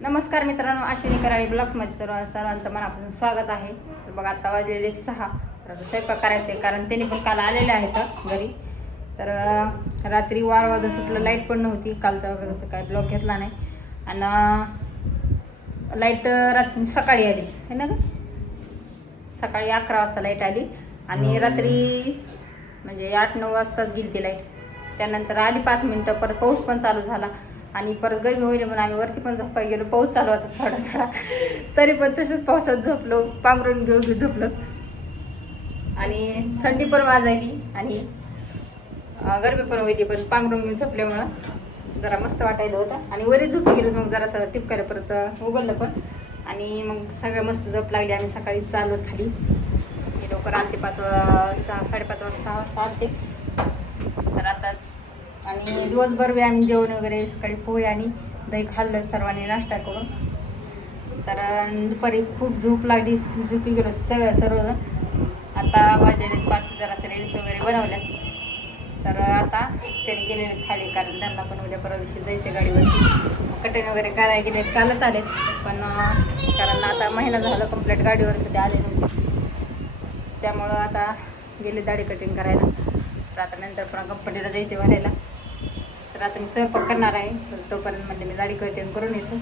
नमस्कार मित्रांनो अश्विनी कराळे ब्लॉग्समध्ये तर सर्वांचं मनापासून स्वागत आहे. तर बघा आता वाजलेले सहा. तर आता स्वयंपाक करायचं आहे कारण त्यांनी पण काल आलेले आहेत घरी. तर रात्री वार वाजून सुटलं लाइट पण नव्हती. कालचा वगैरे काय ब्लॉग घेतला नाही. आणि लाइट रात्री सकाळी आली. है ना ग? सकाळी अकरा वाजता लाइट आली. आणि रात्री म्हणजे आठ नऊ वाजताच गेली ती लाइट. त्यानंतर आली पाच मिनटं परत पाऊस पण चालू झाला. आणि परत गरमी होईल म्हणून आम्ही वरती पण झोपाय गेलो. पाऊस चालू होता थोडा थोडा. तरी पण तसंच पावसात झोपलो. पांघरून घेऊ घेऊ झोपलो. आणि थंडी पण वाजायली आणि गरमी पण होईल पण पांघरून घेऊन झोपल्यामुळं जरा मस्त वाटायला होतं. आणि वरी झोपी गेलो मग जरा टिपकायला परत उघडलं पण. आणि मग सगळं मस्त झोप लागली. आम्ही सकाळी चालूच खाली. मी लवकर आणते पाच वा- सहा साडेपाच वाजता सहा वाजता आणते आणि दिवसभर बी आम्ही जेवण वगैरे सकाळी पोहे आणि दही खाल्लं सर्वांनी नाश्ता करून. तर दुपारी खूप झोप लागली झोपी गेलो सगळं सर्वजण. आता वाजलेले पाच जरासं रील्स वगैरे बनवल्या तर आता त्यांनी गेलेले खाली कारण त्यांना पण उद्या परवा दिवशी जायचं गाडीवर. कटिंग वगैरे करायला गेले कालच आले पण कारण आता महिना झाला कंप्लीट गाडीवर सध्या आले नव्हते त्यामुळं आता गेले दाढी कटिंग करायला. तर आता नंतर पुन्हा कंपनीला जायचे भरायला. तर आता मी स्वयंपाक करणार आहे. तर तोपर्यंत म्हणजे मी दाढी कटिंग करून येतो.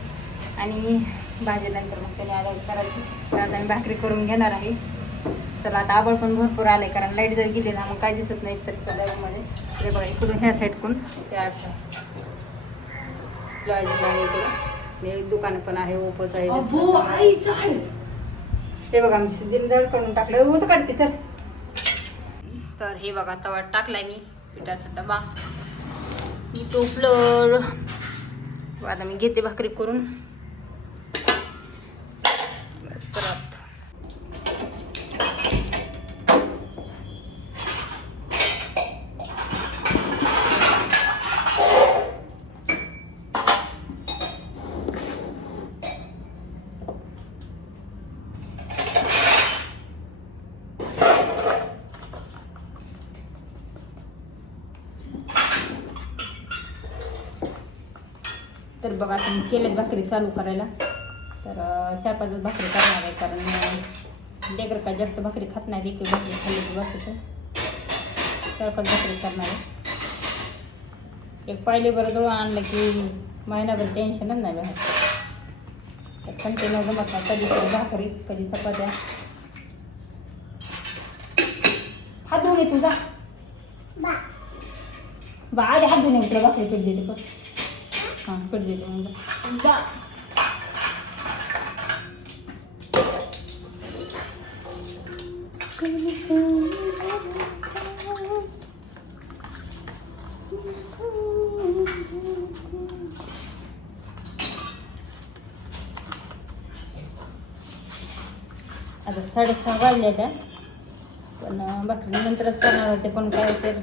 आणि भाजीनंतर मग त्याने आल्यावर करायची. तर आता मी भाकरी करून घेणार आहे. चला आता आबळ पण भरपूर आले कारण लाइट जर गेली ना मग काय दिसत नाही तर मध्ये हे बघा इकडून ह्या साईडकडून ते असं. लॉयजिंग आहे इकडे. हे दुकान पण आहे ओपोचं आहे. हे बघा मी सिद्धीने जड करून टाकलं उच काढते चल. तर हे बघा तवा टाकलाय मी पिठाचा डबा. टोपलं आता मी घेते भाकरी करून. परत तर बघा आता मी केलेत भाकरी चालू करायला. तर चार पाच भाकरी करणार आहे कारण लेकर काय जास्त भाकरी खात नाही एक भाकरी खाल्ली की बाकीचं चार पाच भाकरी करणार आहे. एक पाहिले बरं जवळ आणलं की महिनाभर टेन्शनच नाही बाहेर. तर कंटिन्यू जमत नाही कधी कधी भाकरी कधी चपात्या. हात ये तुझा बा. आधी हात ये तुला भाकरी पीठ देते पण हां पीठ देते मग जा आता साडेसहा वाजले त्या पण अं, भाकरी नंतरच करणार होते पण काय तर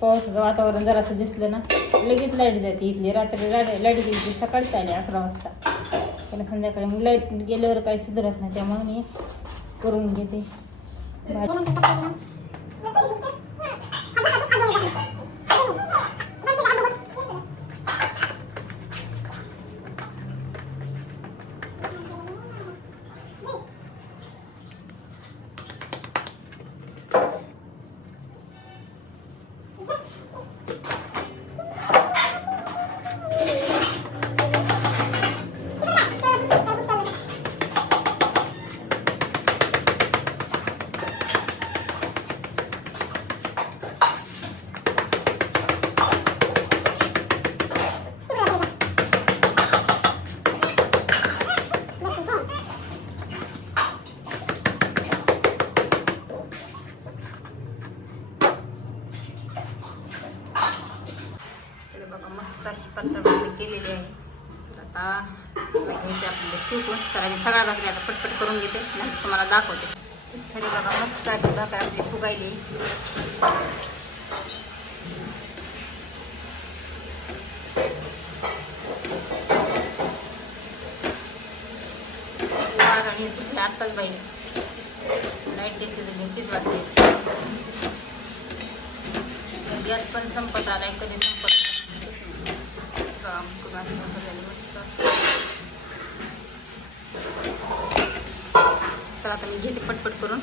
पावसाचं वातावरण जरासं दिसलं ना लगेच लाइट जाते इथली. रात्री लाइट लाइट गेली सकाळीच आली अकरा वाजता. त्याला संध्याकाळी मग लाइट गेल्यावर काही सुधारत नाही त्यामुळे मी करून घेते. बघा मस्त अशी पातळ केलेली आहे. तर आता घ्यायची आपल्याला शिकून तर आम्ही सगळ्या भाकरी आता पटपट करून घेते नंतर तुम्हाला दाखवते. तरी बघा मस्त अशी भाकरी आपली फुगायली. आणि सुटले आत्ताच बाई. लाइट दिसते तर वाटते. गॅस पण संपत आलाय कधी संपत नाही. काम करून असं झालं मस्त आता घेते पटपट करून